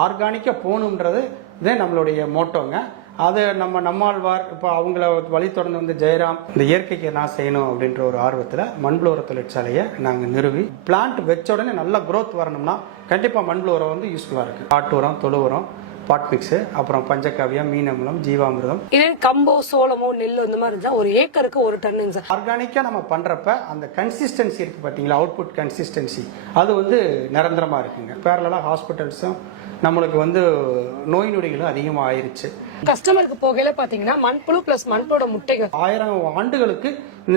ஆர்கானிக்காக போகணுன்றது இதே நம்மளுடைய மோட்டோங்க. அது நம்மாழ்வார் இப்போ அவங்கள வழி தொடர்ந்து வந்து ஜெயராம் இந்த இயற்கைக்கு நான் செய்யணும் அப்படின்ற ஒரு ஆர்வத்தில் மண்புழு உர தொழிற்சாலையை நாங்கள் நிறுவி பிளான்ட் வச்ச உடனே நல்ல க்ரோத் வரணும்னா கண்டிப்பாக மண்புழு உரம் வந்து யூஸ்ஃபுல்லாக இருக்குது. ஆட்டு உரம், தொழு உரம், பாட் மிக்ஸு, அப்புறம் பஞ்சகாவியம், மீனமிலம், ஜீவாமிர்தம். இதே கம்போ, சோளமோ, நெல்லோ இந்த மாதிரி இருந்தால் ஒரு ஏக்கருக்கு ஒரு டன்னு சார். ஆர்கானிக்காக நம்ம பண்ணுறப்ப அந்த கன்சிஸ்டன்சி இருக்குது பார்த்தீங்களா, அவுட்புட் கன்சிஸ்டன்சி அது வந்து நிரந்தரமாக இருக்குங்க. பேரலாக ஹாஸ்பிட்டல்ஸும் நம்மளுக்கு வந்து நோய் நொடிகளும் அதிகமாக ஆயிடுச்சு. கஸ்டமருக்கு போகையில பாத்தீங்கன்னா மண்புழு பிளஸ் மண்புழோட முட்டைகள் 1000 ஆண்டுகளுக்கு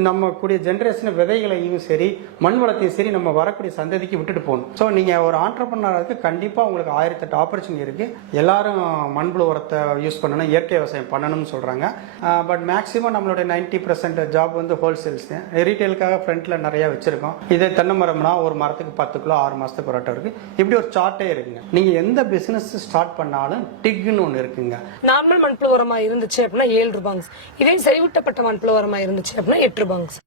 நம்ம கூடிய ஜென்ரேஷன் விதைகளையும் சரி மண் வளத்தையும் சரி நம்ம வரக்கூடிய சந்ததிக்கு விட்டுட்டு போகணும். ஸோ நீங்கள் ஒரு ஆண்டர்பிரனருக்கு கண்டிப்பாக உங்களுக்கு 1008 ஆப்பர்ச்சுனிட்டி இருக்குது. எல்லாரும் மண்புழு உரத்தை யூஸ் பண்ணணும், இயற்கை விவசாயம் பண்ணணும்னு சொல்கிறாங்க. பட் மேக்ஸிமம் நம்மளுடைய 90% ஜாப் வந்து ஹோல்சேல்ஸ் தான். ரீட்டைலுக்காக ஃப்ரண்ட்டில் நிறையா வச்சுருக்கோம். இதே தென்னை மரம்னா ஒரு மரத்துக்கு 10 கிலோ 6 மாதத்துக்கு ஒரு அட்டை இருக்குது. இப்படி ஒரு சார்ட்டே இருக்குங்க. நீங்கள் எந்த பிஸ்னஸ் ஸ்டார்ட் பண்ணாலும் டிக்னு ஒன்று இருக்குங்க. நார்மல் மண்புழு உரமா இருந்துச்சு அப்படின்னா 7 ரூபாங்க. இதே செறிவூட்டப்பட்ட மண்புழு உரமா இருந்துச்சு அப்படின்னா 8 ரூபாங்க.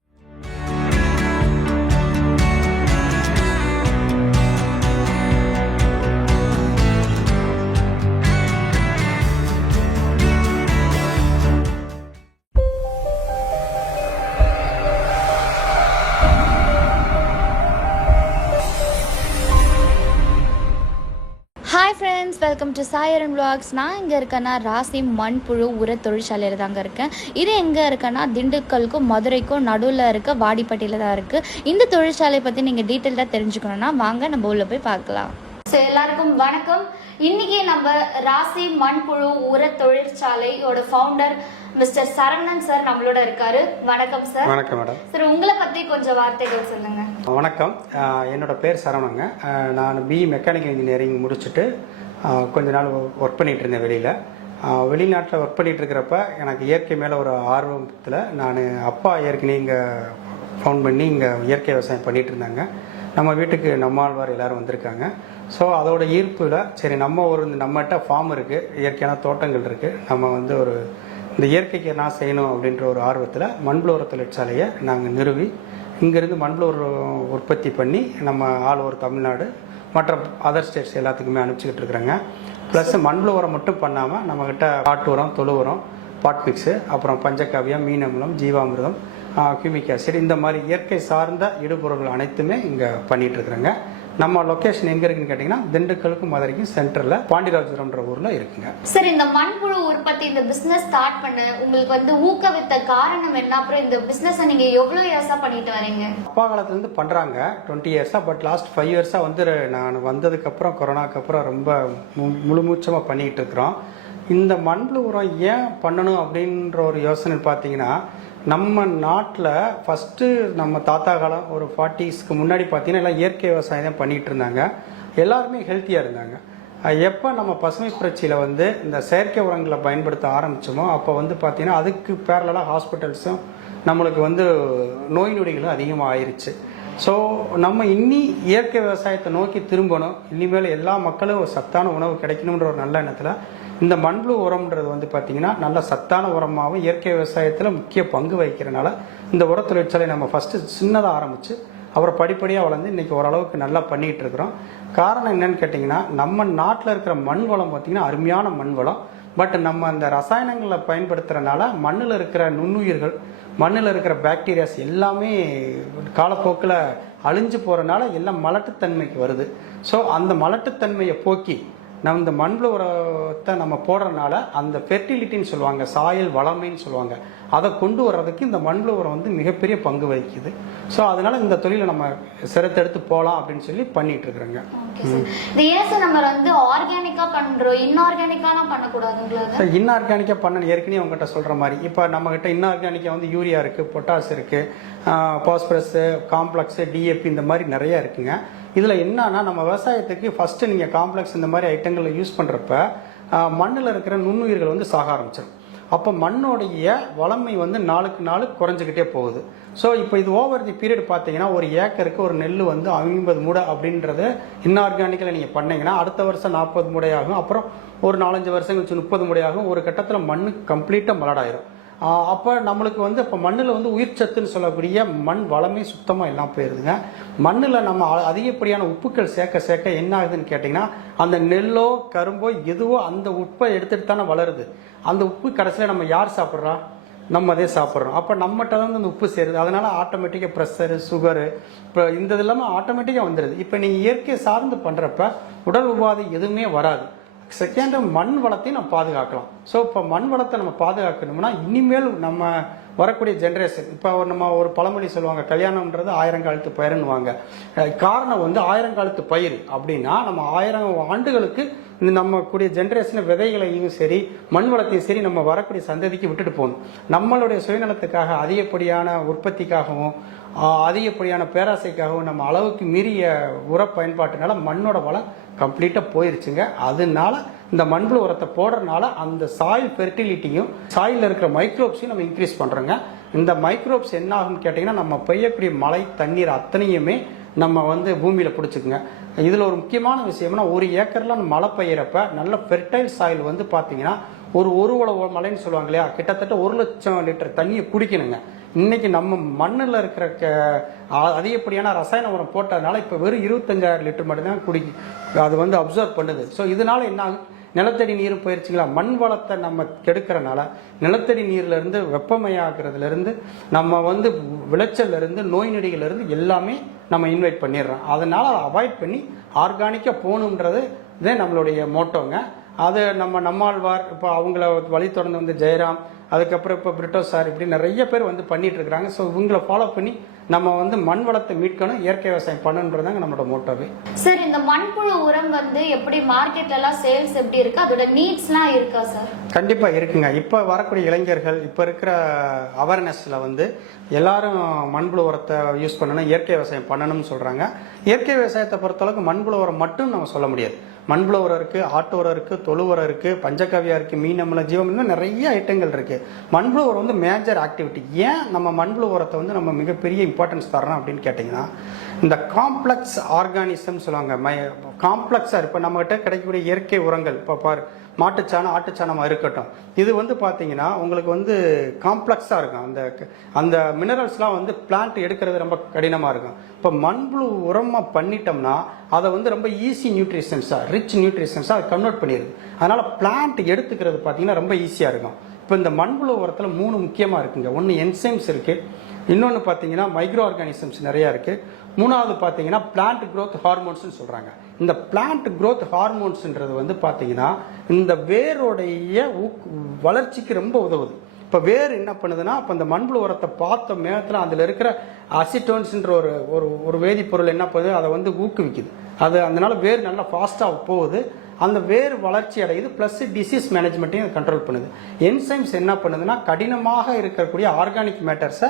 Hi friends, welcome to Sayaran vlogs. நான் இங்கே இருக்கேன்னா ராசி மண்புழு உர தொழிற்சாலையில் தாங்க இருக்கேன். இது எங்கே இருக்குன்னா திண்டுக்கலுக்கும் மதுரைக்கும் நடுவில் இருக்க வாடிப்பட்டியில் தான் இருக்குது. இந்த தொழிற்சாலை பற்றி நீங்கள் டீட்டெயிலாக தெரிஞ்சுக்கணுன்னா வாங்க நம்ம உள்ளே போய் பார்க்கலாம். ஸோ எல்லாருக்கும் வணக்கம். இன்னைக்கு நம்ம ராசி மண்புழு உர தொழிற்சாலையோட ஃபவுண்டர் மிஸ்டர் சரவணன் சார் நம்மளோட இருக்காரு. வணக்கம் சார். வணக்கம் மேடம். சார், உங்களை பற்றி கொஞ்சம் வார்த்தைகள் சொல்லுங்க. வணக்கம், என்னோட பேர் சரவணங்க. நான் பிஇ மெக்கானிக்கல் இன்ஜினியரிங் முடிச்சுட்டு கொஞ்ச நாள் ஒர்க் பண்ணிகிட்டு இருந்தேன் வெளிநாட்டில் ஒர்க் பண்ணிகிட்டு இருக்கிறப்ப எனக்கு இயற்கை மேலே ஒரு ஆர்வத்தில் நான் அப்பா ஏற்கனவே இங்கே ஃபவுண்ட் பண்ணி இங்கே இயற்கை விவசாயம் பண்ணிகிட்டு இருந்தாங்க. நம்ம வீட்டுக்கு நம்மாழ்வார் எல்லோரும் வந்திருக்காங்க. ஸோ அதோட ஈர்ப்பில் சரி நம்மகிட்ட ஃபார்ம் இருக்குது, இயற்கையான தோட்டங்கள் இருக்குது, நம்ம வந்து இந்த இயற்கைக்கு நான் செய்யணும் அப்படின்ற ஒரு ஆர்வத்தில் மண்புழு உர தொழிற்சாலையை நாங்கள் நிறுவி இங்கேருந்து மண்புழு உற்பத்தி பண்ணி நம்ம ஆல் ஓவர் தமிழ்நாடு மற்ற அதர் ஸ்டேட்ஸ் எல்லாத்துக்குமே அனுப்பிச்சிக்கிட்டு இருக்கிறாங்க. ப்ளஸ் மண்புழு உரம் மட்டும் பண்ணாமல் நம்மக்கிட்ட ஆட்டு உரம், தொழு உரம், பாட் மிக்ஸு, அப்புறம் பஞ்சகாவியம், மீனமிலம், ஜீவாமிர்தம், கியூமிக் ஆசிட் இந்த மாதிரி இயற்கை சார்ந்த இடுபொருள்கள் அனைத்துமே இங்கே பண்ணிகிட்ருக்குறேங்க. நம்ம லொக்கேஷன் எங்கே இருக்குன்னு கேட்டிங்கன்னா திண்டுக்கலுக்கும் மதுரைக்கும் சென்டரில் பாண்டிராஜபுரம்ன்ற ஊரில் இருக்குங்க. சார், இந்த மண்புழு உற்பத்தி இந்த பிஸ்னஸ் ஸ்டார்ட் பண்ண உங்களுக்கு வந்து ஊக்குவித்த காரணம் என்ன? அப்புறம் இந்த பிஸ்னஸை நீங்கள் எவ்வளோ இயர்ஸாக பண்ணிட்டு வரீங்க? அப்பா காலத்துலேருந்து பண்ணுறாங்க 20 இயர்ஸாக. பட் லாஸ்ட் 5 இயர்ஸாக வந்து நான் வந்ததுக்கப்புறம் கொரோனாக்கு அப்புறம் ரொம்ப முழுமூச்சமாக பண்ணிகிட்டு இருக்கிறோம். இந்த மண்புழு உரம் ஏன் பண்ணணும் அப்படின்ற ஒரு யோசனை பார்த்தீங்கன்னா, நம்ம நாட்டில் ஃபஸ்ட்டு நம்ம தாத்தா காலம் ஒரு 40ஸ்க்கு முன்னாடி பார்த்தீங்கன்னா எல்லாம் இயற்கை விவசாயம் தான் பண்ணிகிட்டு இருந்தாங்க. எல்லாருமே ஹெல்த்தியாக இருந்தாங்க. எப்போ நம்ம பசுமை புரட்சியில் வந்து இந்த செயற்கை உரங்களை பயன்படுத்த ஆரம்பித்தோமோ அப்போ வந்து பார்த்திங்கன்னா அதுக்கு பேரலாக ஹாஸ்பிட்டல்ஸும் நம்மளுக்கு வந்து நோய் நொடிகளும் அதிகமாக ஆயிடுச்சு. ஸோ நம்ம இயற்கை விவசாயத்தை நோக்கி திரும்பணும், இனிமேல் எல்லா மக்களும் ஒரு சத்தான உணவு கிடைக்கணுன்ற ஒரு நல்ல எண்ணத்தில் இந்த மண்புழு உரம்ன்றது வந்து பார்த்திங்கன்னா நல்ல சத்தான உரமாகவும் இயற்கை விவசாயத்தில் முக்கிய பங்கு வகிக்கிறனால இந்த உர தொழிற்சாலை நம்ம ஃபஸ்ட்டு சின்னதாக ஆரம்பித்து அப்புறம் படிப்படியாக வளர்ந்து இன்றைக்கி ஓரளவுக்கு நல்லா பண்ணிகிட்டு இருக்கிறோம். காரணம் என்னன்னு கேட்டிங்கன்னா, நம்ம நாட்டில் இருக்கிற மண் வளம் பார்த்திங்கன்னா அருமையான மண் வளம். பட் நம்ம அந்த ரசாயனங்களை பயன்படுத்துகிறனால மண்ணில் இருக்கிற நுண்ணுயிர்கள், மண்ணில் இருக்கிற பாக்டீரியாஸ் எல்லாமே காலப்போக்கில் அழிஞ்சு போகிறனால எல்லாம் மலட்டுத்தன்மைக்கு வருது. ஸோ அந்த மலட்டுத்தன்மையை போக்கி நம்ம இந்த மண்புழு உரத்தை நம்ம போடுறதுனால அந்த ஃபெர்டிலிட்டின்னு சொல்லுவாங்க, சாயல் வளமைன்னு சொல்லுவாங்க, அதை கொண்டு வர்றதுக்கு இந்த மண்புழு உரம் வந்து மிகப்பெரிய பங்கு வகிக்குது. ஸோ அதனால இந்த தொழிலை நம்ம சிரத்தெடுத்து போகலாம் அப்படின்னு சொல்லி பண்ணிட்டு இருக்கிறோங்க. நம்ம வந்து ஆர்கானிக்கா பண்றோம், இன்ஆர்கானிக்காலாம் பண்ணக்கூடாதுங்களா? இன்ஆர்கானிக்காக பண்ணணும். ஏற்கனவே உங்ககிட்ட சொல்கிற மாதிரி இப்போ நம்மகிட்ட இன்ஆர்கானிக்காக வந்து யூரியா இருக்குது, பொட்டாஸ் இருக்குது, பாஸ்பரஸ், காம்ப்ளெக்ஸு, டிஏபி இந்த மாதிரி நிறையா இருக்குங்க. இதில் என்னன்னா நம்ம விவசாயத்துக்கு ஃபஸ்ட்டு நீங்கள் காம்ப்ளெக்ஸ் இந்த மாதிரி ஐட்டங்களை யூஸ் பண்ணுறப்ப மண்ணில் இருக்கிற நுண்ணுயிர்கள் வந்து சாக ஆரம்பிச்சிடும். அப்போ மண்ணோடைய வளமை வந்து நாளுக்கு நாள் குறைஞ்சிக்கிட்டே போகுது. ஸோ இப்போ இது ஓவர் தி பீரியட் பார்த்தீங்கன்னா ஒரு ஏக்கருக்கு ஒரு நெல் வந்து 50 மூடை அப்படின்றது இன்ஆர்கானிக்கில் நீங்கள் பண்ணிங்கன்னா அடுத்த வருஷம் 40 மூடையாகும். அப்புறம் ஒரு 4-5 வருஷம் கழிச்சு 30 மூடையாகும். ஒரு கட்டத்தில் மண் கம்ப்ளீட்டாக மலடாயிரும். அப்போ நம்மளுக்கு வந்து இப்போ மண்ணில் வந்து உயிர் சத்துன்னு சொல்லக்கூடிய மண் வளமே சுத்தமாக எல்லாம் போயிருதுங்க. மண்ணில் நம்ம அதிகப்படியான உப்புக்கள் சேர்க்க சேர்க்க என்ன ஆகுதுன்னு கேட்டிங்கன்னா அந்த நெல்லோ கரும்போ எதுவோ அந்த உப்பை எடுத்துகிட்டு தானே வளருது. அந்த உப்பு கடைசியில் நம்ம யார் சாப்பிட்றா? நம்ம அதே சாப்பிட்றோம். அப்போ நம்மகிட்ட தான் அந்த உப்பு சேருது. அதனால் ஆட்டோமேட்டிக்காக ப்ரெஷரு சுகரு இப்போ இந்த இது இல்லாமல் ஆட்டோமேட்டிக்காக வந்துடுது. இப்போ நீங்கள் இயற்கையை சார்ந்து பண்ணுறப்ப உடல் உபாதை எதுவுமே வராது. செகண்டு மண் வளத்தையும் நம்ம பாதுகாக்கலாம். ஸோ இப்போ மண் வளத்தை நம்ம பாதுகாக்கணும்னா இனிமேல் நம்ம வரக்கூடிய ஜென்ரேஷன், இப்போ நம்ம ஒரு பழமொழி சொல்லுவாங்க, கல்யாணம்ன்றது 1000 காலத்து பயிருன்னுவாங்க. காரணம் வந்து 1000 காலத்து பயிர் அப்படின்னா நம்ம 1000 ஆண்டுகளுக்கு நம்ம கூடிய ஜென்ரேஷன் விதைகளையும் சரி மண் வளத்தையும் சரி நம்ம வரக்கூடிய சந்ததிக்கு விட்டுட்டு போகணும். நம்மளுடைய சுயநலத்துக்காக அதிகப்படியான உற்பத்திக்காகவும் அதிகப்படியான பேராசைக்காகவும் நம்ம அளவுக்கு மீறிய உர பயன்பாட்டினால மண்ணோட வளம் கம்ப்ளீட்டாக போயிருச்சுங்க. அதனால இந்த மண்புழு உரத்தை போடுறதுனால அந்த சாயில் ஃபெர்டிலிட்டியும் சாயில் இருக்கிற மைக்ரோப்ஸையும் நம்ம இன்க்ரீஸ் பண்ணுறோங்க. இந்த மைக்ரோப்ஸ் என்ன ஆகும்னு கேட்டிங்கன்னா நம்ம பெய்யக்கூடிய மழை தண்ணீர் அத்தனையுமே நம்ம வந்து பூமியில் பிடிச்சிக்குங்க. இதில் ஒரு முக்கியமான விஷயம்னா ஒரு ஏக்கரில் மழை பெய்யறப்ப நல்ல ஃபெர்டைல் சாயில் வந்து பார்த்தீங்கன்னா ஒரு உழவு மழைன்னு சொல்லுவாங்க இல்லையா, கிட்டத்தட்ட 1,00,000 லிட்டர் தண்ணியை குடிக்கணுங்க. இன்னைக்கு நம்ம மண்ணில் இருக்கிற அதிகப்படியான ரசாயன உரம் போட்டதுனால இப்போ வெறும் 25,000 லிட்டர் மட்டும்தான் அது வந்து அப்சர்வ் பண்ணுது. ஸோ இதனால என்ன ஆகும்? நிலத்தடி நீரும் போயிடுச்சுங்களா. மண் வளத்தை நம்ம கெடுக்கிறனால நிலத்தடி நீர்லேருந்து வெப்பமயாகிறதுலேருந்து நம்ம வந்து விளைச்சல்லேருந்து நோய் நொடிகள்லேருந்து எல்லாமே நம்ம இன்வைட் பண்ணிடுறோம். அதனால் அதை அவாய்ட் பண்ணி ஆர்கானிக்காக போகணுன்றது தான் நம்மளுடைய மோட்டோங்க. அது நம்மாழ்வார் இப்போ அவங்கள வழி தொடர்ந்து வந்து ஜெயராம், அதுக்கப்புறம் இப்போ பிரிட்டோ சார், இப்படி நிறைய பேர் வந்து பண்ணிட்டு இருக்கிறாங்க. ஸோ இவங்களை ஃபாலோ பண்ணி நம்ம வந்து மண் வளத்தை மீட்கணும், இயற்கை விவசாயம் பண்ணணுன்றதாங்க நம்மளோட மோட்டோவே. சார், இந்த மண்புழு உரம் வந்து எப்படி மார்க்கெட்ல எல்லாம் சேல்ஸ் எப்படி இருக்கு, அதோட நீட்ஸ்லாம் இருக்கா சார்? கண்டிப்பா இருக்குங்க. இப்போ வரக்கூடிய இளைஞர்கள் இப்போ இருக்கிற அவேர்னஸ்ல வந்து எல்லாரும் மண்புழு உரத்தை யூஸ் பண்ணணும், இயற்கை விவசாயம் பண்ணணும்னு சொல்றாங்க. இயற்கை விவசாயத்தை பொறுத்தளவுக்கு மண்புழு உரம் மட்டும் நம்ம சொல்ல முடியாது. மண்புழு உரம் இருக்கு, ஆட்டு உரம் இருக்கு, தொழு உரம் இருக்கு, பஞ்சகவ்யா இருக்கு, மீன் அமிலம், ஜீவம், இன்னும் நிறைய ஐட்டங்கள் இருக்கு. மண்புழு உரம் வந்து மேஜர் ஆக்டிவிட்டி. ஏன் நம்ம மண்புழு உரத்தை வந்து நம்ம மிகப்பெரிய இம்பார்ட்டன்ஸ் தரோம் அப்படின்னு கேட்டிங்கன்னா, இந்த காம்ப்ளெக்ஸ் ஆர்கானிசம் சொல்லுவாங்க. காம்ப்ளெக்ஸாக இப்போ நம்மகிட்ட கிடைக்கக்கூடிய இயற்கை உரங்கள், இப்போ பாரு மாட்டுச்சாணம் ஆட்டுச்சாணமாக இருக்கட்டும், இது வந்து பார்த்தீங்கன்னா உங்களுக்கு வந்து காம்ப்ளெக்ஸாக இருக்கும். அந்த மினரல்ஸ்லாம் வந்து பிளான்ட் எடுக்கிறது ரொம்ப கடினமாக இருக்கும். இப்போ மண்புழு உரமாக பண்ணிட்டோம்னா அதை வந்து ரொம்ப ஈஸி நியூட்ரிஷன்ஸாக ரிச் நியூட்ரிஷன்ஸாக அதை கன்வெர்ட் பண்ணிடுது. அதனால் பிளான்ட் எடுத்துக்கிறது பார்த்தீங்கன்னா ரொம்ப ஈஸியாக இருக்கும். இப்போ இந்த மண்புழு உரத்தில் 3 முக்கியமாக இருக்குங்க. ஒன்று என்சைம்ஸ் இருக்குது, இன்னொன்று பார்த்தீங்கன்னா மைக்ரோ ஆர்கானிசம்ஸ் நிறையா இருக்குது, மூணாவது பார்த்தீங்கன்னா பிளான்ட் க்ரோத் ஹார்மோன்ஸ்னு சொல்கிறாங்க. இந்த பிளான்ட் க்ரோத் ஹார்மோன்ஸ்ன்றது வந்து பார்த்தீங்கன்னா இந்த வேரோடைய வளர்ச்சிக்கு ரொம்ப உதவுது. இப்போ வேர் என்ன பண்ணுதுன்னா, இப்போ இந்த மண்புழு உரத்தை பார்த்த மேகத்தில் அதில் இருக்கிற அசிட்டோன்ஸ்ன்ற ஒரு வேதிப்பொருள் என்ன பண்ணுது, அதை வந்து ஊக்குவிக்குது. அதனால வேர் நல்லா ஃபாஸ்ட்டாக போகுது, அந்த வேர் வளர்ச்சி அடையுது, ப்ளஸ் டிசீஸ் மேனேஜ்மெண்ட்டையும் கண்ட்ரோல் பண்ணுது. என்சைம்ஸ் என்ன பண்ணுதுன்னா கடினமாக இருக்கக்கூடிய ஆர்கானிக் மேட்டர்ஸை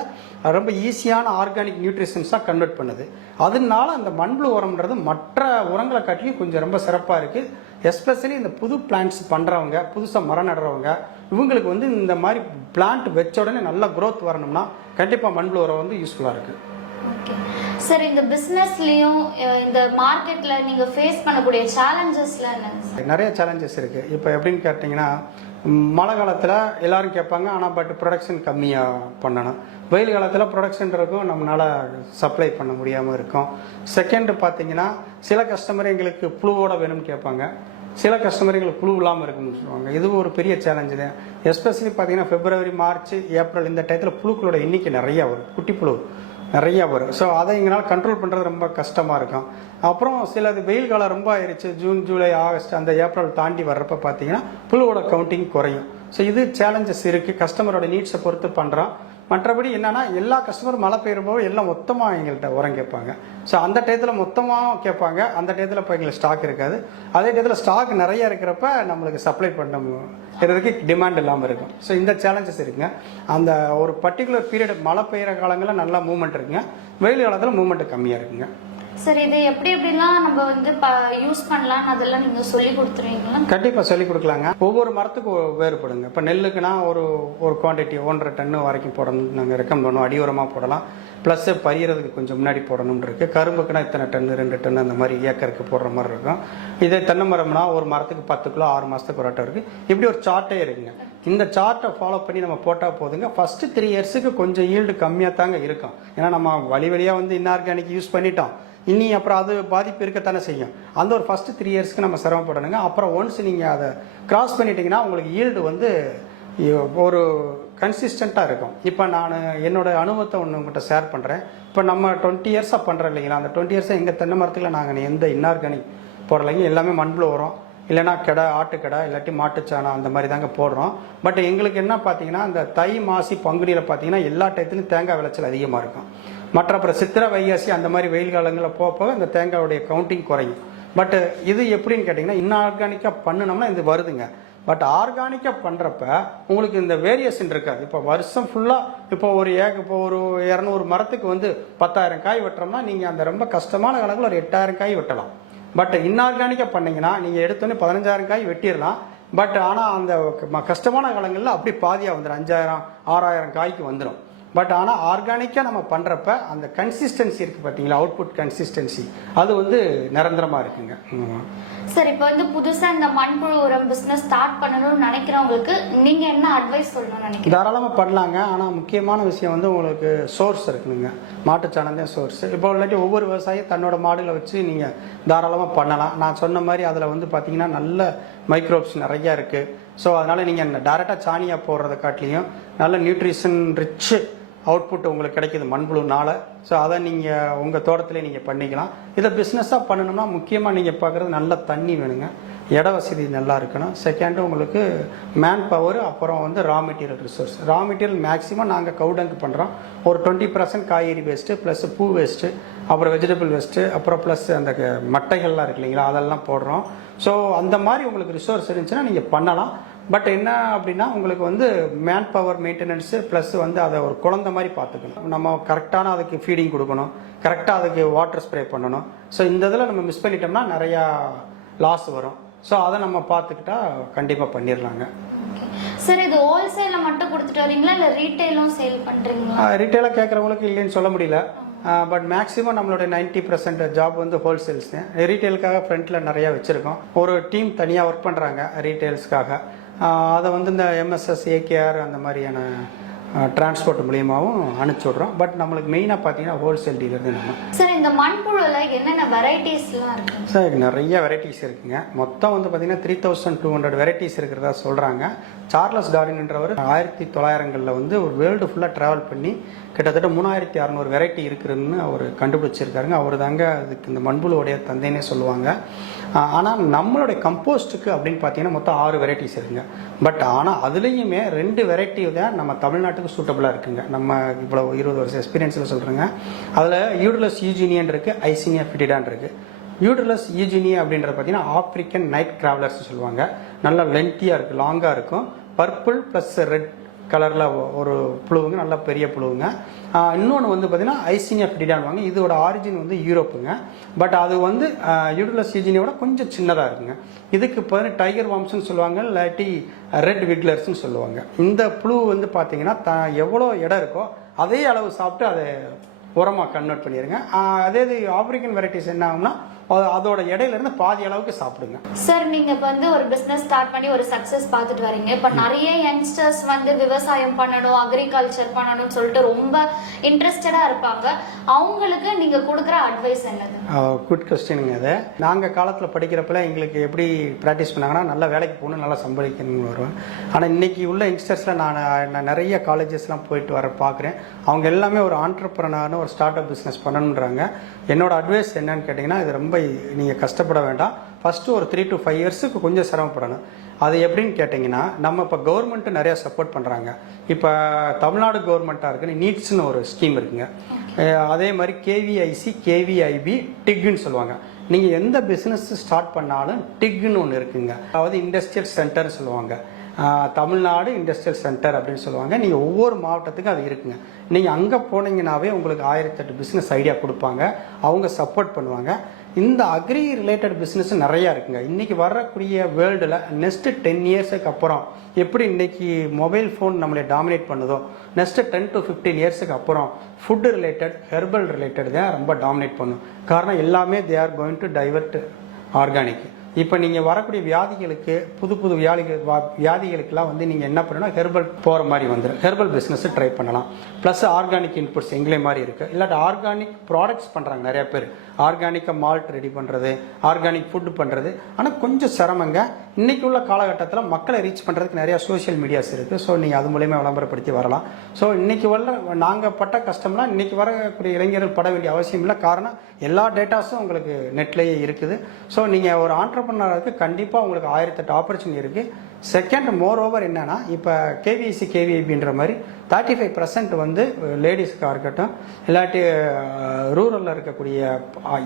ரொம்ப ஈஸியான ஆர்கானிக் நியூட்ரிஷன்ஸாக கன்வெர்ட் பண்ணுது. அதனால அந்த மண்புழு உரம்ன்றது மற்ற உரங்களை காட்டிலும் கொஞ்சம் ரொம்ப சிறப்பாக இருக்குது. எஸ்பெஷலி இந்த புது பிளான்ட்ஸ் பண்ணுறவங்க, புதுசாக மரம் நடுறவங்க, இவங்களுக்கு வந்து இந்த மாதிரி பிளான்ட் வச்ச உடனே நல்ல க்ரோத் வரணும்னா கண்டிப்பாக மண்புழு உரம் வந்து யூஸ்ஃபுல்லாக இருக்குது. சார், இந்த பிசினஸ்லயும் இந்த மார்க்கெட்ல நீங்க ஃபேஸ் பண்ணக்கூடிய சேலஞ்சஸ்ல என்ன? நிறைய சேலஞ்சஸ் இருக்கு. இப்போ எப்படின்னு கேட்டிங்கன்னா, மழை காலத்தில் எல்லாரும் கேட்பாங்க, ஆனால் பட் ப்ரொடக்ஷன் கம்மியாக பண்ணணும். வெயில் காலத்தில் ப்ரொடக்ஷன் இருக்கும், நம்மளால் சப்ளை பண்ண முடியாமல் இருக்கும். செகண்ட் பார்த்தீங்கன்னா, சில கஸ்டமர் எங்களுக்கு புழுவோட வேணும்னு கேட்பாங்க, சில கஸ்டமர் எங்களுக்கு புழு இல்லாமல் இருக்குன்னு சொல்லுவாங்க. இது ஒரு பெரிய சேலஞ்சு தான். எஸ்பெஷலி பார்த்தீங்கன்னா பிப்ரவரி, மார்ச், ஏப்ரல் இந்த டயத்தில் புழுக்களோட எண்ணிக்கை நிறையா வரும், குட்டி புழு நிறையா வரும். ஸோ அதை எங்களால் கண்ட்ரோல் பண்ணுறது ரொம்ப கஷ்டமாக இருக்கும். அப்புறம் சிலது வெயில் காலம் ரொம்ப ஆயிடுச்சு, ஜூன், ஜூலை, ஆகஸ்ட், அந்த ஏப்ரல் தாண்டி வர்றப்ப பார்த்தீங்கன்னா புழுவோட கவுண்டிங் குறையும். ஸோ இது சேலஞ்சஸ் இருக்குது, கஸ்டமரோட நீட்ஸை பொறுத்து பண்ணுறோம். மற்றபடி என்னென்னா, எல்லா கஸ்டமரும் மழை பெய்யும்போது எல்லாம் மொத்தமாக எங்கள்கிட்ட உரம் கேட்பாங்க. ஸோ அந்த டயத்தில் மொத்தமாக கேட்பாங்க, அந்த டயத்தில் இப்போ எங்களுக்கு ஸ்டாக் இருக்காது. அதே டயத்தில் ஸ்டாக் நிறையா இருக்கிறப்ப நம்மளுக்கு சப்ளை பண்ணுறதுக்கு டிமாண்ட் இல்லாமல் இருக்கும். ஸோ இந்த சேலஞ்சஸ் இருக்குங்க. அந்த ஒரு பர்டிகுலர் பீரியட் மழை பெய்கிற காலங்களில் நல்லா மூவ்மெண்ட் இருக்குங்க, வெயில் காலத்தில் மூவ்மெண்ட் கம்மியாக இருக்குங்க. சார், இது எப்படிலாம் நம்ம வந்து யூஸ் பண்ணலாம், அதெல்லாம் நீங்க சொல்லி கொடுத்துருவீங்களா? கண்டிப்பா சொல்லி கொடுக்கலாங்க. ஒவ்வொரு மரத்துக்கும் வேறுபடுங்க. இப்போ நெல்லுக்குன்னா ஒரு குவான்டிட்டி 1.5 டன் வரைக்கும் போடணும் நாங்கள் ரெக்கமெண்ட் பண்ணுவோம். அடி உரமாக போடலாம், ப்ளஸ் பறிகிறதுக்கு கொஞ்சம் முன்னாடி போடணும்னு இருக்குது. கரும்புக்குன்னா இத்தனை டன்னு 2 டன் அந்த மாதிரி ஏக்கருக்கு போடுற மாதிரி இருக்கும். இதே தென்னை மரம்னா ஒரு மரத்துக்கு 10 கிலோ 6 மாதத்துக்கு ஒரு ஆட்டம் இருக்குது. இப்படி ஒரு சார்ட்டே இருக்குங்க. இந்த சார்ட்டை ஃபாலோ பண்ணி நம்ம போட்டால் போதுங்க. ஃபஸ்ட்டு 3 இயர்ஸுக்கு கொஞ்சம் ஈல்டு கம்மியாக தாங்க இருக்கும். ஏன்னா நம்ம வழியாக வந்து இன்ஆர்கானிக் யூஸ் பண்ணிட்டோம். இனி அப்புறம் அது பாதிப்பு இருக்கத்தானே செய்யும். அந்த ஒரு ஃபஸ்ட்டு 3 இயர்ஸ்க்கு நம்ம சிரமப்படணுங்க. அப்புறம் ஒன்ஸ் நீங்கள் அதை கிராஸ் பண்ணிட்டீங்கன்னா உங்களுக்கு ஈல்டு வந்து ஒரு கன்சிஸ்டண்ட்டாக இருக்கும். இப்போ நான் என்னோடய அனுபவத்தை ஒன்று உங்கள்கிட்ட ஷேர் பண்ணுறேன். இப்போ நம்ம 20 இயர்ஸாக பண்ணுறோம் இல்லைங்களா, அந்த 20 இயர்ஸாக எங்கள் தென்னை மரத்தில் நாங்கள் எந்த இன்ஆர்கானிக் போடலைங்க. எல்லாமே மண்புழு உரம், இல்லைனா கடை, ஆட்டுக்கடை, இல்லாட்டி மாட்டுச்சாணம் அந்த மாதிரி தாங்க போடுறோம். பட் எங்களுக்கு என்ன பார்த்தீங்கன்னா, இந்த தை மாசி பங்குனியில் பார்த்தீங்கன்னா எல்லா டயத்துலையும் தேங்காய் விளைச்சல் அதிகமாக இருக்கும். மற்ற அப்புறம் சித்திரை வைகாசி அந்த மாதிரி வெயில் காலங்களில் போக இந்த தேங்காயோடைய கவுண்டிங் குறையும். பட் இது எப்படின்னு கேட்டிங்கன்னா, இன்ஆர்கானிக்காக பண்ணினோம்னா இது வருதுங்க. பட் ஆர்கானிக்காக பண்ணுறப்ப உங்களுக்கு இந்த வேரியேஷன் இருக்காது. இப்போ வருஷம் ஃபுல்லாக இப்போ ஒரு 200 மரத்துக்கு வந்து 10,000 காய் வெட்டுறோம்னா நீங்கள் அந்த ரொம்ப கஷ்டமான கணக்கில் ஒரு 8,000 காய் வெட்டலாம். பட் இன்ஆர்கானிக்காக பண்ணிங்கன்னா நீங்கள் எடுத்தோன்னே 15,000 காய் வெட்டிடலாம். பட் ஆனால் அந்த கஷ்டமான காலங்களில் அப்படி பாதியாக வந்துடும், 5,000 6,000 காய்க்கு வந்துடும். பட் ஆனால் ஆர்கானிக்காக நம்ம பண்ணுறப்ப அந்த கன்சிஸ்டன்சி இருக்குது பார்த்தீங்களா, அவுட்புட் கன்சிஸ்டன்சி, அது வந்து நிரந்தரமாக இருக்குங்க. சார், இப்போ வந்து புதுசாக இந்த மண்புழு உரம் பிஸ்னஸ் ஸ்டார்ட் பண்ணணும்னு நினைக்கிறவங்களுக்கு நீங்கள் என்ன அட்வைஸ் சொல்லணும்னு நினைக்கிறீங்க? தாராளமாக பண்ணலாங்க. ஆனால் முக்கியமான விஷயம் வந்து உங்களுக்கு சோர்ஸ் இருக்குதுங்க. மாட்டுச்சாணம் தான் சோர்ஸ். இப்போ இல்லாட்டி ஒவ்வொரு விவசாயியும் தன்னோட மாடுகளை வச்சு நீங்கள் தாராளமாக பண்ணலாம். நான் சொன்ன மாதிரி அதில் வந்து பார்த்தீங்கன்னா நல்ல மைக்ரோப்ஸ் நிறையா இருக்குது. ஸோ அதனால் நீங்கள் டேரெக்டாக சாணியாக போடுறத காட்டிலையும் நல்ல நியூட்ரிஷன் ரிச்சு அவுட்புட் உங்களுக்கு கிடைக்கிது மண்புழுனால. ஸோ அதை நீங்கள் உங்கள் தோட்டத்திலே நீங்கள் பண்ணிக்கலாம். இதை பிஸ்னஸாக பண்ணணும்னா முக்கியமாக நீங்கள் பார்க்குறது நல்ல தண்ணி வேணுங்க, இட வசதி நல்லா இருக்கணும். செகண்டு உங்களுக்கு மேன் பவர், அப்புறம் வந்து raw material resource. Raw material maximum நாங்கள் கவுடங்கு பண்ணுறோம். ஒரு 20% காய்கறி வேஸ்ட்டு, ப்ளஸ் பூ வேஸ்ட்டு, அப்புறம் வெஜிடபிள் வேஸ்ட்டு, அப்புறம் ப்ளஸ் அந்த மட்டைகள்லாம் இருக்கு இல்லைங்களா, அதெல்லாம் போடுறோம். ஸோ அந்த மாதிரி உங்களுக்கு ரிசோர்ஸ் இருந்துச்சுன்னா நீங்கள் பண்ணலாம். பட் என்ன அப்படின்னா உங்களுக்கு வந்து மேன் பவர் மெயின்டெனன்ஸு ப்ளஸ் வந்து அதை ஒரு குழந்தை மாதிரி பார்த்துக்கணும். நம்ம கரெக்டான அதுக்கு ஃபீடிங் கொடுக்கணும், கரெக்டாக அதுக்கு வாட்டர் ஸ்ப்ரே பண்ணணும். ஸோ இந்த இதில் நம்ம மிஸ் பண்ணிட்டோம்னா நிறையா லாஸ் வரும். ஸோ அதை நம்ம பார்த்துக்கிட்டா கண்டிப்பாக பண்ணிடலாங்க. சார், இது ஹோல்சேலில் மட்டும் கொடுத்துட்டு வரீங்களா இல்லை ரீட்டைலும் சேல் பண்ணுறீங்களா? ரீட்டைலாக கேட்குறவங்களுக்கு இல்லைன்னு சொல்ல முடியல. பட் மேக்ஸிமம் நம்மளுடைய 90% ஜாப் வந்து ஹோல்சேல்ஸ் தான். ரீட்டைலுக்காக ஃப்ரண்ட்டில் நிறையா வச்சுருக்கோம். ஒரு டீம் தனியாக ஒர்க் பண்ணுறாங்க ரீட்டைல்ஸ்க்காக. அதை வந்து இந்த எம்எஸ்எஸ், ஏகேஆர் அந்த மாதிரியான டிரான்ஸ்போர்ட் மூலியமாகவும் அனுப்பிச்சி விட்றோம். பட் நம்மளுக்கு மெயினாக பார்த்தீங்கன்னா ஹோல்சேல் டீலர் தான் நம்ம. சார், இந்த மண்புழுவில் என்னென்ன வெரைட்டிஸ்லாம் இருக்குது? சார், நிறைய வெரைட்டிஸ் இருக்குங்க. மொத்தம் வந்து பார்த்தீங்கன்னா 3200 வெரைட்டிஸ் இருக்கிறதா சொல்கிறாங்க. சார்லஸ் டார்வின்ன்றவர் 1900களில் வந்து ஒரு வேர்ல்டு ஃபுல்லாக ட்ராவல் பண்ணி கிட்டத்தட்ட 3600 வெரைட்டி இருக்குதுன்னு அவர் கண்டுபிடிச்சிருக்காருங்க. அவர் தாங்க அதுக்கு இந்த மண்புழுவோடைய தந்தைன்னே சொல்லுவாங்க. ஆனால் நம்மளுடைய கம்போஸ்ட்டுக்கு அப்படின்னு பார்த்தீங்கன்னா மொத்தம் 6 வெரைட்டிஸ் இருக்குங்க. பட் ஆனால் அதுலேயுமே 2 வெரைட்டி தான் நம்ம தமிழ்நாட்டுக்கு சூட்டபுளாக இருக்குங்க. நம்ம இவ்வளோ 20 வருஷம் எக்ஸ்பீரியன்ஸில் சொல்கிறேங்க. அதில் யூடலஸ் யூஜினியன் இருக்குது, ஐசினியா ஃபிட்டிடான் இருக்குது. யூடலஸ் யூஜினியா அப்படின்றது பார்த்தீங்கன்னா ஆப்ரிக்கன் நைட் ட்ராவலர்ஸ் சொல்லுவாங்க. நல்லா லென்த்தியாக இருக்குது, லாங்காக இருக்கும். பர்பிள் ப்ளஸ் ரெட் கலரில் ஒரு புழுவுங்க, நல்லா பெரிய புழுவுங்க. இன்னொன்று வந்து பார்த்தீங்கன்னா ஐசினியா ஃபிட்டிடான் வாங்க. இதோட ஆரிஜின் வந்து யூரோப்புங்க. பட் அது வந்து யூடலஸ் யூஜினியோட கொஞ்சம் சின்னதாக இருக்குங்க. இதுக்கு இப்போ டைகர் வாம்ஸ்ன்னு சொல்லுவாங்க, இல்லாட்டி ரெட் விக்லர்ஸ்ன்னு சொல்லுவாங்க. இந்த புழு வந்து பார்த்தீங்கன்னா எவ்வளோ இடம் இருக்கோ அதே அளவு சாப்பிட்டு அதை உரமாக கன்வெர்ட் பண்ணிடுங்க. அதே இது ஆப்ரிக்கன் வெரைட்டிஸ் என்ன ஆகும்னா அதோட இடையிலேருந்து பாதி அளவுக்கு சாப்பிடுங்க. சார், நீங்கள் இப்போ வந்து ஒரு பிஸ்னஸ் ஸ்டார்ட் பண்ணி ஒரு சக்ஸஸ் பார்த்துட்டு வரீங்க. இப்போ நிறைய யங்ஸ்டர்ஸ் வந்து விவசாயம் பண்ணணும், அக்ரிகல்ச்சர் பண்ணணும்னு சொல்லிட்டு ரொம்ப இன்ட்ரெஸ்டடாக இருப்பாங்க. அவங்களுக்கு நீங்கள் கொடுக்குற அட்வைஸ் என்னது? குட் கொஸ்டினுங்க. அதை நாங்கள் காலத்தில் படிக்கிறப்பல எங்களுக்கு எப்படி ப்ராக்டிஸ் பண்ணாங்கன்னா நல்லா வேலைக்கு போகணும், நல்லா சம்பாதிக்கணும்னு வருவேன். ஆனால் இன்றைக்கி உள்ள யங்ஸ்டர்ஸில் நான் நிறைய காலேஜஸ்லாம் போயிட்டு பார்க்குறேன். அவங்க எல்லாமே ஒரு ஆண்டர்ப்ரனர்னு ஒரு ஸ்டார்ட் அப் பிஸ்னஸ் பண்ணணுன்றாங்க. என்னோட அட்வைஸ் என்னன்னு கேட்டிங்கன்னா, இது ரொம்ப நீங்கள் கஷ்டப்பட வேண்டாம். ஃபஸ்ட்டு ஒரு 3 to 5 இயர்ஸுக்கு கொஞ்சம் சிரமப்படணும். அது எப்படின்னு கேட்டிங்கன்னா, நம்ம இப்போ கவர்மெண்ட்டு நிறையா சப்போர்ட் பண்ணுறாங்க. இப்போ தமிழ்நாடு கவர்மெண்ட்டாக இருக்குன்னு நீட்ஸ்னு ஒரு ஸ்கீம் இருக்குங்க. அதே மாதிரி கேவிஐசி, கேவிஐபி, டிக்குன்னு சொல்லுவாங்க. நீங்கள் எந்த பிஸ்னஸ் ஸ்டார்ட் பண்ணாலும் டிக்குன்னு ஒன்று இருக்குங்க. அதாவது இண்டஸ்ட்ரியல் சென்டர்னு சொல்லுவாங்க. தமிழ்நாடு இண்டஸ்ட்ரியல் சென்டர் அப்படின்னு சொல்லுவாங்க. நீங்கள் ஒவ்வொரு மாவட்டத்துக்கும் அது இருக்குங்க. நீங்கள் அங்கே போனீங்கன்னாவே உங்களுக்கு 1008 பிஸ்னஸ் ஐடியா கொடுப்பாங்க. அவங்க சப்போர்ட் பண்ணுவாங்க. இந்த அக்ரி ரிலேட்டட் பிஸ்னஸ் நிறையா இருக்குங்க. இன்றைக்கி வரக்கூடிய வேர்ல்டில் நெக்ஸ்ட்டு 10 இயர்ஸுக்கு அப்புறம் எப்படி இன்றைக்கி மொபைல் ஃபோன் நம்மளை டாமினேட் பண்ணுதோ, நெக்ஸ்ட்டு 10 to 15 இயர்ஸுக்கு அப்புறம் ஃபுட்டு ரிலேட்டட், ஹெர்பல் ரிலேட்டட் தான் ரொம்ப டாமினேட் பண்ணும். காரணம் எல்லாமே they are going to divert organic. இப்போ நீங்கள் வரக்கூடிய வியாதிகளுக்கு புது புது வியாதிகளுக்கெல்லாம் வந்து நீங்கள் என்ன பண்ணணும், ஹெர்பல் போகிற மாதிரி வந்துடும். ஹெர்பல் பிஸ்னஸ் ட்ரை பண்ணலாம். ப்ளஸ் ஆர்கானிக் இன்புட்ஸ் எங்களே மாதிரி இருக்குது. இல்லாட்டி ஆர்கானிக் ப்ராடக்ட்ஸ் பண்ணுறாங்க நிறையா பேர். ஆர்கானிக்காக மால்ட் ரெடி பண்ணுறது, ஆர்கானிக் ஃபுட்டு பண்ணுறது. ஆனால் கொஞ்சம் சிரமங்க. இன்றைக்கி உள்ள காலகட்டத்தில் மக்களை ரீச் பண்ணுறதுக்கு நிறையா சோஷியல் மீடியாஸ் இருக்குது. ஸோ நீங்கள் அது மூலயமா விளம்பரப்படுத்தி வரலாம். ஸோ இன்றைக்கி நாங்கள் பட்ட கஷ்டம்லாம் இன்றைக்கி வரக்கூடிய இளைஞர்கள் பட வேண்டிய அவசியம் இல்லை. காரணம் எல்லா டேட்டாஸும் உங்களுக்கு நெட்லேயே இருக்குது. ஸோ நீங்கள் ஒரு ஆண்டர்ப்ரனருக்கு கண்டிப்பாக உங்களுக்கு 1008 ஆப்பர்ச்சுனிட்டி இருக்குது. செகண்ட் மோர் ஓவர் என்னன்னா, இப்போ கேவிசி கேவிஐபின்ற மாதிரி 35% வந்து லேடிஸ்க்காக இருக்கட்டும், இல்லாட்டி ரூரலில் இருக்கக்கூடிய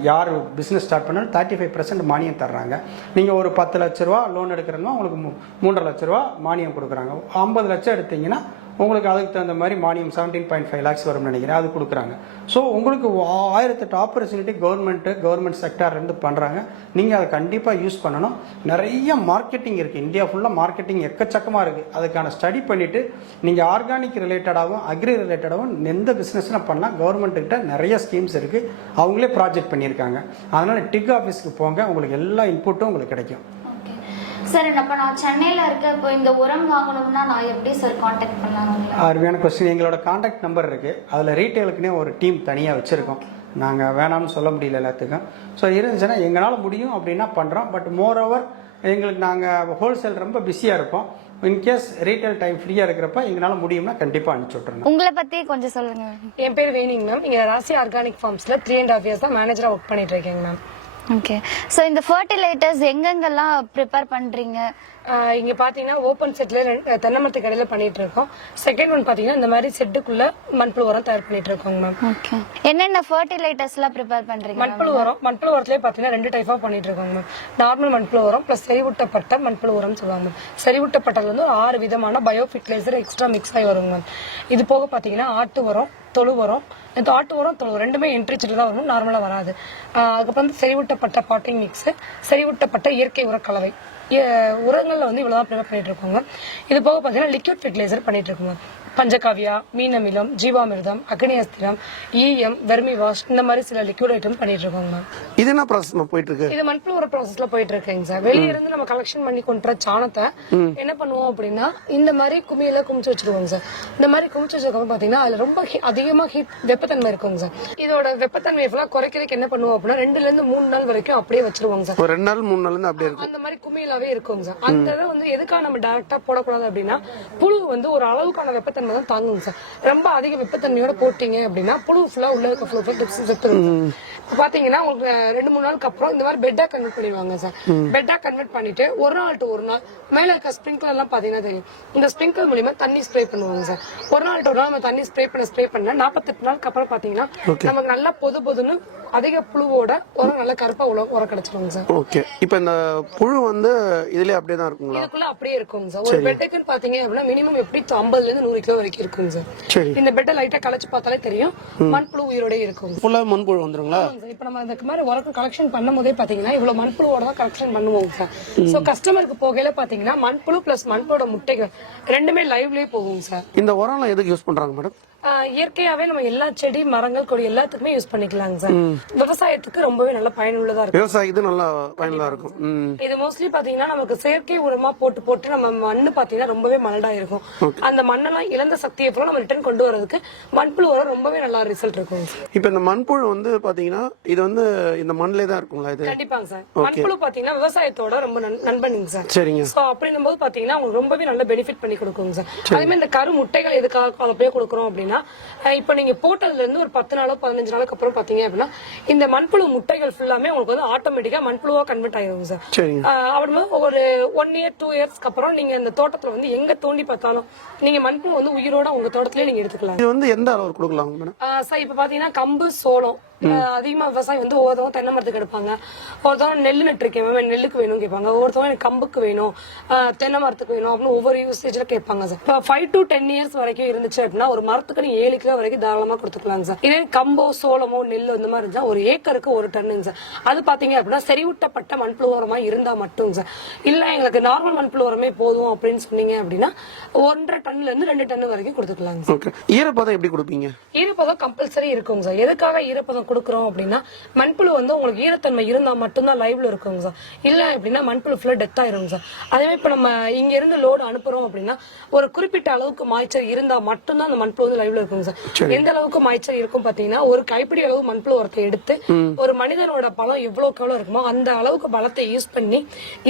யார் பிஸ்னஸ் ஸ்டார்ட் பண்ணாலும் 35% மானியம் தர்றாங்க. நீங்கள் ஒரு 10 லட்ச ரூபா லோன் எடுக்கிறோன்னா உங்களுக்கு 3.5 லட்ச ரூபா மானியம் கொடுக்குறாங்க. 50 லட்சம் எடுத்தீங்கன்னா உங்களுக்கு அதுக்கு தகுந்த மாதிரி மானியம் 17.5 lakhs வரும்னு நினைக்கிறேன், அது கொடுக்குறாங்க. ஸோ உங்களுக்கு 1008 ஆப்பர்ச்சுனிட்டி கவர்மெண்ட் செக்டார்லேருந்து பண்ணுறாங்க. நீங்கள் அதை கண்டிப்பாக யூஸ் பண்ணணும். நிறைய மார்க்கெட்டிங் இருக்குது, இந்தியா ஃபுல்லாக மார்க்கெட்டிங் எக்கச்சக்கமாக இருக்குது. அதுக்கான ஸ்டடி பண்ணிவிட்டு நீங்கள் ஆர்கானிக் ரிலேட்டடாகவும் அக்ரி ரிலேட்டடாகவும் எந்த பிஸ்னஸ்லாம் பண்ணலாம். கவர்மெண்ட்டுக்கிட்ட நிறைய ஸ்கீம்ஸ் இருக்குது, அவங்களே ப்ராஜெக்ட் பண்ணியிருக்காங்க. அதனால் டிக் ஆஃபீஸ்க்கு போங்க, உங்களுக்கு எல்லா இன்புட்டும் உங்களுக்கு கிடைக்கும். சார் அப்போ நான் சென்னையில் இருக்க, இப்போ இந்த உரம் வாங்கணும்னா நான் எப்படி சார் காண்டாக்ட் பண்ணலாம்? அருமையான கொஸ்டின். எங்களோட காண்டாக்ட் நம்பர் இருக்குது. அதில் ரீட்டெயிலுக்குனே ஒரு டீம் தனியாக வச்சுருக்கோம். நாங்கள் வேணாம்னு சொல்ல முடியல எல்லாத்துக்கும். ஸோ இருந்துச்சுன்னா எங்களால் முடியும் அப்படின்னா பண்ணுறோம். பட் மோர் ஓவர் எங்களுக்கு நாங்கள் ஹோல்சேல் ரொம்ப பிஸியாக இருப்போம். இன்கேஸ் ரீட்டைல் டைம் ஃப்ரீயாக இருக்கிறப்ப எங்களால் முடியும்னா கண்டிப்பாக அனுப்பிச்சி விட்ருங்க. உங்களை பற்றி கொஞ்சம் சொல்லுங்கள். என் பேர் வேணிங் மேம். இங்கே ராசி ஆர்கானிக் ஃபார்ம்ஸில் 3.5 years தான் மேனேஜராக ஒர்க் பண்ணிட்டு இருக்கேங்க மேம். ஓகே. ஸோ இந்த ஃபர்டிலைட்டர்ஸ் எங்கெங்கெல்லாம் ப்ரிப்பேர் பண்ணுறீங்க? இங்கே பார்த்தீங்கன்னா ஓப்பன் செட்டில் தென்னமரத்து கடையில் பண்ணிட்டு இருக்கோம். செகண்ட் ஒன் பார்த்தீங்கன்னா இந்த மாதிரி செட்டுக்குள்ள மண்புழு உரம் தயார் பண்ணிட்டு இருக்கோங்க மேம். ஓகே. என்னென்ன ஃபர்டிலைட்டர்ஸ்லாம் ப்ரிப்பேர் பண்ணுறீங்க? மண்புழு உரத்துலேயே பார்த்தீங்கன்னா 2 டைப்பாக பண்ணிட்டு இருக்கோங்க மேம். நார்மல் மண்புழு உரம் ப்ளஸ் செறிவூட்டப்பட்ட மண்புழு உரம் சொல்லுவாங்க மேம். செறிவூட்டப்பட்டது வந்து 6 விதமான பயோ ஃபெர்டிலைசர் எக்ஸ்ட்ரா மிக்ஸ் ஆகி வருங்க மேம். இது போக பார்த்தீங்கன்னா ஆட்டு உரம், தொழு உரம், இந்த ஆட்டு உரம் தொழு ரெண்டுமே என்ட்ரிச்சிட்டு தான் வரும், நார்மலாக வராது. அதுக்கப்புறம் வந்து செறிவூட்டப்பட்ட பாட்டிங் மிக்ஸ், செறிவூட்டப்பட்ட இயற்கை உரக்கலவை உரங்கள்ல வந்து இவ்வளவுதான் ப்ரிப்பேர் பண்ணிட்டு இருக்கோங்க. இது போக பார்த்தீங்கன்னா லிக்விட் ஃபெர்டிலைசர் பண்ணிட்டு இருக்கோங்க. பஞ்சகாவியா, மீன் அமிலம், ஜீவாமிர்தம், அக்னி அஸ்திரம், ஈஎம், வெர்மி வாஷ், இந்த மாதிரி சில லிக்விட் ஐட்டம் பண்ணிட்டு இருக்கோங்க. இது என்ன ப்ராசஸ் போயிட்டு இருக்கு? இது மண்புழு உர ப்ராசஸ்ல போயிட்டு இருக்குங்க சார். வெளியே இருந்து நம்ம கலெக்ஷன் பண்ணி கொண்ட சாணத்தை என்ன பண்ணுவோம் அப்படின்னா இந்த மாதிரி குமியில குமிச்சு வச்சிருவோங்க சார். இந்த மாதிரி குமிச்சு வச்சிருக்கோம் பாத்தீங்கன்னா அதுல ரொம்ப அதிகமா வெப்பத்தன்மை இருக்குங்க சார். இதோட வெப்பத்தன்மை ஃபுல்லா குறைக்கிறதுக்கு என்ன பண்ணுவோம் அப்படின்னா 2 to 3 நாள் வரைக்கும் அப்படியே வச்சிருவோங்க சார். 2 நாள் 3 நாள் அப்படியே இருக்கும். அந்த மாதிரி குமியிலாவே இருக்குங்க சார். அந்த இதை வந்து எதுக்காக நம்ம டைரக்டா போடக்கூடாது அப்படின்னா புழு வந்து ஒரு அளவுக்கான வெப்பத்தன்மை தான் தாங்குங்க சார். ரொம்ப அதிக வெப்பத்தன்மையோட போட்டீங்க அப்படின்னா புழு ஃபுல்லா உள்ள செத்துருங்க. பாத்தீங்கன்னா உங்களுக்கு 2-3 நாளுக்கு அப்புறம் இந்த மாதிரி பெட்டா கன்வெர்ட் பண்ணிடுவாங்க சார். பெட்டா கன்வெர்ட் பண்ணிட்டு 1 நாள் to 1 நாள் மேல இருக்க ஸ்ப்ரிங்க்லர் எல்லாம் பாத்தீங்கன்னா தெரியும். இந்த ஸ்ப்ரிங்க்லர் மூலியமா தண்ணி ஸ்ப்ரே பண்ணுவாங்க சார். 1 நாள் to 1 நாள் நம்ம தண்ணி ஸ்ப்ரே பண்ண 48 நாளுக்கு அப்புறம் பாத்தீங்கன்னா நமக்கு நல்லா பொதுன்னு அதிக புழுவோட ஒரு நல்ல கருப்பா உரம் கிடைச்சிருங்க சார். ஓகே. இப்போ இந்த புழு வந்து இதுலயே அப்படியே தான் இருக்குங்களா? இதுக்குள்ள அப்படியே இருக்குங்க சார். ஒரு பெட்டுக்குன்னு பாத்தீங்க அப்படின்னா மினிமம் எப்படி 50 to 100 கிலோ வரைக்கும் இருக்குங்க சார். சரி. இந்த பெட்டை லைட்டா கலச்சு பார்த்தாலே தெரியும் மண்புழு உயிரோட இருக்கும். ஃபுல்லா மண்புழு வந்துருங்களா? இப்ப நம்ம இந்த மாதிரி உரக்கு கலெக்ஷன் பண்ணும் போதே பாத்தீங்கன்னா இவ்வளவு மண்புழுவோட தான் கலெக்ஷன் பண்ணுவோம் சார். சோ கஸ்டமருக்கு போகையில பாத்தீங்கன்னா மண்புழு பிளஸ் மண்புழோட முட்டைகள் ரெண்டுமே லைவ்லயே போகும் சார். இந்த உரம்லாம் எதுக்கு யூஸ் பண்றாங்க மேடம்? இயற்கையாவே நம்ம எல்லா செடி மரங்கள் கொடி எல்லாத்துக்குமே யூஸ் பண்ணிக்கலாங்க சார். விவசாயத்துக்கு ரொம்பவே நல்ல பயனுள்ளதா இருக்கும். விவசாயத்துக்கு நல்லா பயனுள்ளதா இருக்கும். இது மோஸ்ட்லி பாத்தீங்கன்னா நமக்கு செயற்கை உரமா போட்டு நம்ம மண்ணு பாத்தீங்கன்னா ரொம்பவே மலடா இருக்கும். அந்த மண்ணெல்லாம் இழந்த சக்தியை போல நம்ம ரிட்டர்ன் கொண்டு வரதுக்கு மண்புழு உரம் ரொம்பவே நல்லா ரிசல்ட் இருக்கும். இப்ப இந்த மண்புழு வந்து பாத்தீங்கன்னா இது வந்து இந்த மண்ணிலே தான் இருக்குங்களா? இது கண்டிப்பாங்க சார். மண்புழு பாத்தீங்கன்னா விவசாயத்தோட ரொம்ப நண்பனிங்க சார். சரிங்க. சோ அப்படின்னும் போது பாத்தீங்கன்னா உங்களுக்கு ரொம்பவே நல்ல பெனிஃபிட் பண்ணி கொடுக்குங்க சார். அதே மாதிரி இந்த கரு முட்டைகள் எதுக்காக அப்படியே கொடுக்குறோம் அப்படின்னா இப்ப நீங்க போட்டதுல இருந்து ஒரு 10 நாளோ 15 நாளுக்கு அப்புறம் பாத்தீங்க அப்படின்னா இந்த மண்புழு முட்டைகள் ஃபுல்லாமே உங்களுக்கு வந்து ஆட்டோமேட்டிக்கா மண்புழுவா கன்வெர்ட் ஆயிரும் சார். அப்புறமா ஒரு 1 year 2 yearsக்கு அப்புறம் நீங்க இந்த தோட்டத்துல வந்து எங்க தோண்டி பார்த்தாலும் நீங்க மண்புழு வந்து உயிரோட உங்க தோட்டத்திலே நீங்க எடுத்துக்கலாம். இது வந்து எந்த அளவு கொடுக்கலாம் மேடம்? சார் இப்ப பாத்தீங்கன்னா கம்பு, சோளம், அதிகமா விவசாயம் வந்து ஒருத்தவங்க தென்னை மரத்துக்கு எடுப்பாங்க, ஒருத்தவங்க நெல் நட்டுருக்கேன் மேம் நெல்லுக்கு வேணும் கேட்பாங்க, ஒருத்தவங்க எனக்கு கம்புக்கு வேணும், தென்னை மரத்துக்கு வேணும் அப்படின்னு ஒவ்வொரு யூசேஜ்ல கேட்பாங்க சார். இப்போ 5 to 10 years வரைக்கும் இருந்துச்சு அப்படின்னா ஒரு மரத்துக்கு நீங்க 7 கிலோ வரைக்கும் தாராளமா கொடுத்துக்கலாம் சார். இதே கம்போ சோளமோ நெல் இந்த மாதிரி இருந்தா ஒரு ஏக்கருக்கு 1 டன்னு சார். அது பாத்தீங்க அப்படின்னா செறிவூட்டப்பட்ட மண்புழு உரமா இருந்தா மட்டும் சார். இல்ல எங்களுக்கு நார்மல் மண்புழு உரமே போதும் அப்படின்னு சொன்னீங்க அப்படின்னா 1.5 டன்ல இருந்து 2 டன் வரைக்கும் கொடுத்துக்கலாம் சார். ஓகே, ஈரப்பதம் எப்படி கொடுப்பீங்க? ஈரப்பதம் கம்பல்சரி இருக்கும் சார். எதுக்காக ஈரப்பதம் கொடுக்குறோம் அப்படின்னா மண்புழு வந்து உங்களுக்கு ஈரத்தன்மை இருந்தா மட்டும்தான் லைவ்ல இருக்குங்க சார். இல்ல அப்படின்னா மண்புழு ஃபுல்லா டெத் ஆயிருங்க சார். அதே இப்ப நம்ம இங்க இருந்து லோடு அனுப்புறோம் அப்படின்னா ஒரு குறிப்பிட்ட அளவுக்கு மாய்ச்சல் இருந்தா மட்டும்தான் அந்த மண்புழு வந்து லைவ்ல இருக்குங்க சார். எந்த அளவுக்கு மாய்ச்சல் இருக்கும் பாத்தீங்கன்னா ஒரு கைப்பிடி அளவு மண்புழு உரத்தை எடுத்து ஒரு மனிதனோட பலம் எவ்வளவுக்கு எவ்வளவு இருக்குமோ அந்த அளவுக்கு பலத்தை யூஸ் பண்ணி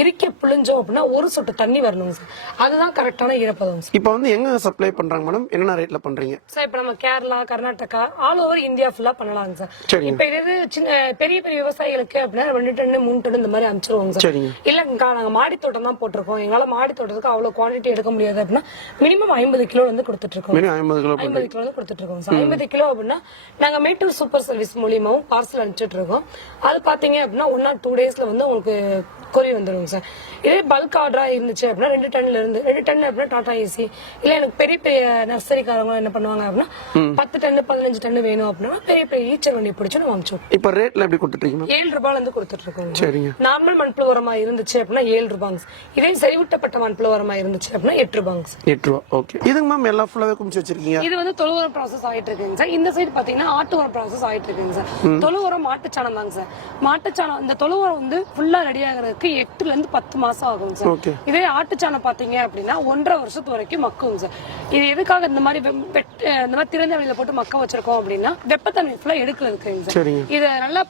இறுக்கி புழிஞ்சோம் அப்படின்னா ஒரு சொட்டு தண்ணி வரணுங்க சார். அதுதான் கரெக்டான ஈரப்பதம் சார். இப்போ வந்து எங்க சப்ளை பண்றாங்க மேடம், என்ன ரேட்ல பண்றீங்க சார்? இப்ப நம்ம Kerala, Karnataka, all over India ஃபுல்லா பண்ணலாங்க சார். சரிங்க. இப்ப இது சின்ன பெரிய பெரிய விவசாயிகளுக்கு அப்படின்னா 2 டன் 3 டன் இந்த மாதிரி அனுப்பிச்சிருவாங்க சார். சரிங்க. இல்ல நாங்க மாடி தோட்டம் தான் போட்டிருக்கோம், எங்களால மாடி தோட்டத்துக்கு அவ்வளவு குவான்டிட்டி எடுக்க முடியாது அப்படின்னா மினிமம் 50 கிலோ வந்து கொடுத்துட்டு இருக்கோம். 50 கிலோ 50 கிலோ வந்து கொடுத்துட்டு இருக்கோம் சார். 50 கிலோ அப்படின்னா நாங்க மேட்டூர் சூப்பர் சர்வீஸ் மூலியமாவும் பார்சல் அனுப்பிச்சிட்டு இருக்கோம். அது பாத்தீங்க அப்படின்னா 1 or 2 daysல வந்து உங்களுக்கு கொரியர் வந்துடும் சார். இதே பல்க் ஆர்டரா இருந்துச்சு அப்படின்னா 2 டன்ல இருந்து 2 டன் அப்படின்னா டாடா ஏசி இல்ல எனக்கு பெரிய பெரிய நர்சரிக்காரங்க என்ன பண்ணுவாங்க அப்படின்னா 10 டன் 15 டன் வேணும் அப்படின்னா பெரிய பெரிய ஈச்சர் வண்டி பிடிச்சு நம்ம அனுப்பிச்சோம். இப்போ ரேட்ல எப்படி கொடுத்துட்டீங்க? 7 ரூபாயில இருந்து கொடுத்துட்டு இருக்கோம். சரிங்க. நார்மல் மண்புழு உரமா இருந்துச்சு அப்படின்னா 7 ரூபாங்க. இதே செறிவூட்டப்பட்ட மண்புழு உரமா இருந்துச்சு அப்படின்னா 8 ரூபாங்க. 8 ரூபா. ஓகே. இதுங்க மேம் எல்லாம் ஃபுல்லாவே குமிச்சு வச்சிருக்கீங்க. இது வந்து தொழு உரம் ப்ராசஸ் ஆயிட்டு இருக்குங்க சார். இந்த சைடு பாத்தீங்கன்னா ஆட்டு உரம் ப்ராசஸ் ஆயிட்டு இருக்குங்க சார். தொழு உரம் மாட்டுச்சாணம் தாங்க சார். மாட்டுச்சாணம் இந்த தொழு உரம் வந்து ஃபுல்லா ரெடி ஆகிறதுக்கு 8ல இருந்து 10 மாசம் ஆகும் சார். ஓகே. இதே ஆட்டுச்சாணம் பாத்தீங்க அப்படின்னா 1.5 வருஷத்து வரைக்கும் மக்கும் சார். இது எதுக்காக இந்த மாதிரி திறந்த வெளியில போட்டு மக்க வச்சிருக்கோம் அப்படின்னா வெப்பத்தன்மை ஃபுல்லா எடுக்கிறதுக்கு சார். சரிங்க. இது நல்லா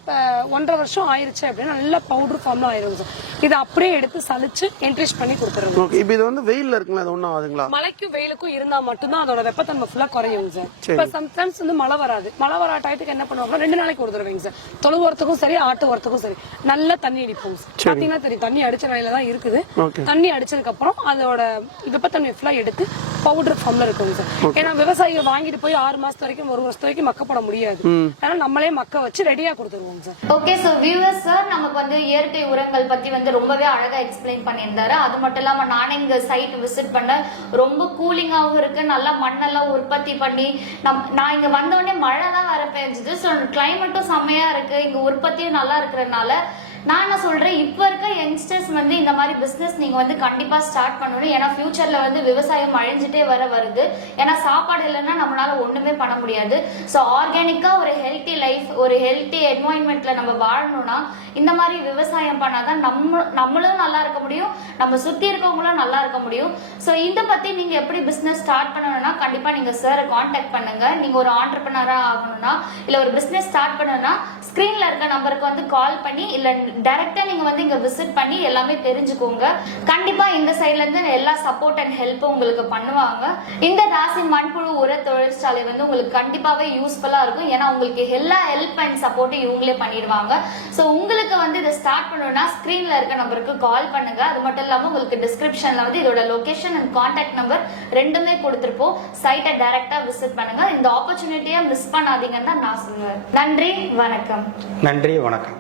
1.5 வருஷம் ஆயிருச்சு அப்படின்னா நல்லா பவுடர் ஃபார்ம்ல ஆயிரும் சார். இதை அப்படியே எடுத்து சலிச்சு என்ட்ரிஷ் பண்ணி கொடுத்துருங்க. ஓகே. இப்போ இது வந்து வெயில்ல இருக்குங்களா, அது ஒண்ணும் ஆகுதுங்களா? மழைக்கும் வெயிலுக்கும் இருந்தா மட்டும்தான் அதோட வெப்பத்தன்மை ஃபுல்லா குறையும் சார். இப்ப சம்டைம்ஸ் வந்து மழை வராது. மழை வர டயத்துக்கு என்ன பண்ணுவாங்க, 2 நாளைக்கு ஒரு தடவைங்க சார். தொழு உரத்துக்கும் சரி ஆட்டு உரத்துக்கும் சரி நல்லா தண்ணி அடிப்போம் சார். பாத்தீங்கன்னா தெரியும் தண்ணி அடிச்ச நிலையில தான் இருக்குது. தண்ணி அடிச்சதுக்கு அப்புறம் அதோட வெப்பத்தன்மை ஃபுல்லா எடுத்து பவுடர் ஃபார்ம்ல இருக்கும் சார். ஏன்னா விவசாயிகள் வாங்கிட்டு போய் 6 மாசத்து வரைக்கும் 1 வருஷத்து வரைக்கும் மக்கப்பட முடியாது. அதனால நம்மளே மக்க வச்சு ரெடியா கொடுத்துருவோம் sir. Okay, so viewers sir நமக்கு வந்து இயற்கை உரங்கள் பத்தி வந்து ரொம்பவே அழகா எக்ஸ்பிளைன் பண்ணியிருந்தாரு. அது மட்டும் இல்லாம நானே இங்க சைட் விசிட் பண்ண ரொம்ப கூலிங்காவும் இருக்கு, நல்லா மண்ணெல்லாம் உற்பத்தி பண்ணி நான் இங்க வந்தோடனே மழை தான் வர பெஞ்சுது. ஸோ கிளைமேட்டும் செம்மையா இருக்கு, இங்க உற்பத்தியும் நல்லா இருக்கிறதுனால நான் என்ன சொல்றேன், இப்ப இருக்க யங்ஸ்டர்ஸ் வந்து இந்த மாதிரி பிசினஸ் நீங்க வந்து கண்டிப்பா ஸ்டார்ட் பண்ணணும். ஏன்னா ஃபியூச்சர்ல வந்து விவசாயம் அழிஞ்சிட்டே வருது. ஏன்னா சாப்பாடு இல்லைன்னா நம்மளால ஒண்ணுமே பண்ண முடியாது. ஸோ ஆர்கானிக்கா ஒரு ஹெல்த்தி லைஃப், ஒரு ஹெல்த்தி என்வாயன்மெண்ட்ல நம்ம வாழணும்னா இந்த மாதிரி விவசாயம் பண்ணாதான் நம்மளும் நல்லா இருக்க முடியும், நம்ம சுத்தி இருக்கவங்களும் நல்லா இருக்க முடியும். ஸோ இதை பத்தி நீங்க எப்படி பிசினஸ் ஸ்டார்ட் பண்ணணும்னா கண்டிப்பா நீங்க சாரை கான்டாக்ட் பண்ணுங்க. நீங்க ஒரு ஆண்டர்பிரனரா ஆகணும்னா இல்ல ஒரு பிசினஸ் ஸ்டார்ட் பண்ணணும்னா ஸ்கிரீன்ல இருக்க நம்பருக்கு வந்து கால் பண்ணி இல்ல டைரக்டா நீங்க வந்து இங்க விசிட் பண்ணி எல்லாமே தெரிஞ்சுக்கோங்க. கண்டிப்பா இந்த சைட்ல இருந்து எல்லா சப்போர்ட் அண்ட் ஹெல்ப்பும் உங்களுக்கு பண்ணுவாங்க. இந்த ராசி மண்புழு உர தொழிற்சாலை வந்து உங்களுக்கு கண்டிப்பாவே யூஸ்ஃபுல்லா இருக்கும். ஏன்னா உங்களுக்கு எல்லா ஹெல்ப் அண்ட் சப்போர்ட்டும் இவங்களே பண்ணிடுவாங்க. ஸோ உங்களுக்கு வந்து இதை ஸ்டார்ட் பண்ணணும்னா ஸ்கிரீன்ல இருக்க நம்பருக்கு கால் பண்ணுங்க. அது மட்டும் இல்லாம உங்களுக்கு டிஸ்கிரிப்ஷன்ல வந்து இதோட லொகேஷன் அண்ட் கான்டாக்ட் நம்பர் ரெண்டுமே கொடுத்துருப்போம். சைட்டை டைரக்டா விசிட் பண்ணுங்க. இந்த ஆப்பர்ச்சுனிட்டியை மிஸ் பண்ணாதீங்கன்னு தான் நான் சொல்லுவேன். நன்றி, வணக்கம். நன்றி, வணக்கம்.